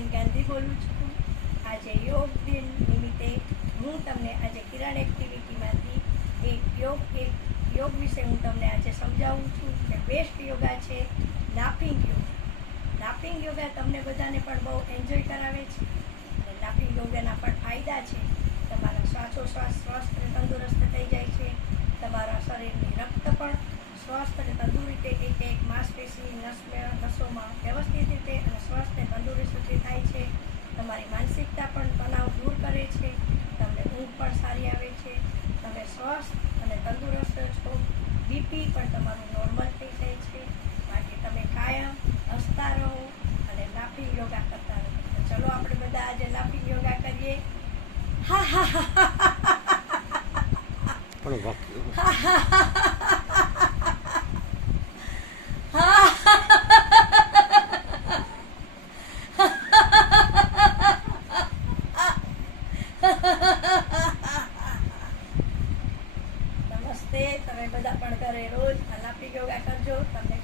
બહેન ગાંધી બોલું છું. આજે યોગ દિન નિમિત્તે હું તમને આજે કિરણ એક્ટિવિટીમાંથી એક યોગ વિશે હું તમને આજે સમજાવું છું કે બેસ્ટ યોગા છે લાફિંગ યોગા. લાફિંગ યોગા તમને બધાને પણ બહુ એન્જોય કરાવે છે. અને લાફિંગ યોગાના પણ ફાયદા છે. તમારા શ્વાસોશ્વાસ સ્વસ્થ અને તંદુરસ્ત થઈ જાય છે. તમારા શરીરની રક્ત પણ સ્વસ્થ અને તંદુરસ્ત રીતે એક માંસપેશી નસોમાં વ્યવસ્થિત રીતે અને સ્વસ્થ અને તંદુરસ્ત રીતે થાય છે. તમારી માનસિકતા પણ તણાવ દૂર કરે છે. તમને ઊંઘ પણ સારી આવે છે. તમે સ્વસ્થ અને તંદુરસ્ત છો. બીપી પણ તમારું નોર્મલ થઈ જાય છે. માટે તમે કાયમ હસતા રહો અને લાફિંગ યોગા કરતા રહો. તો ચલો આપણે બધા આજે લાફિંગ યોગા કરીએ. હા હા હા નમસ્તે. તમે બધા પણ ઘરે રોજ લાફિંગ યોગા કરજો. તમને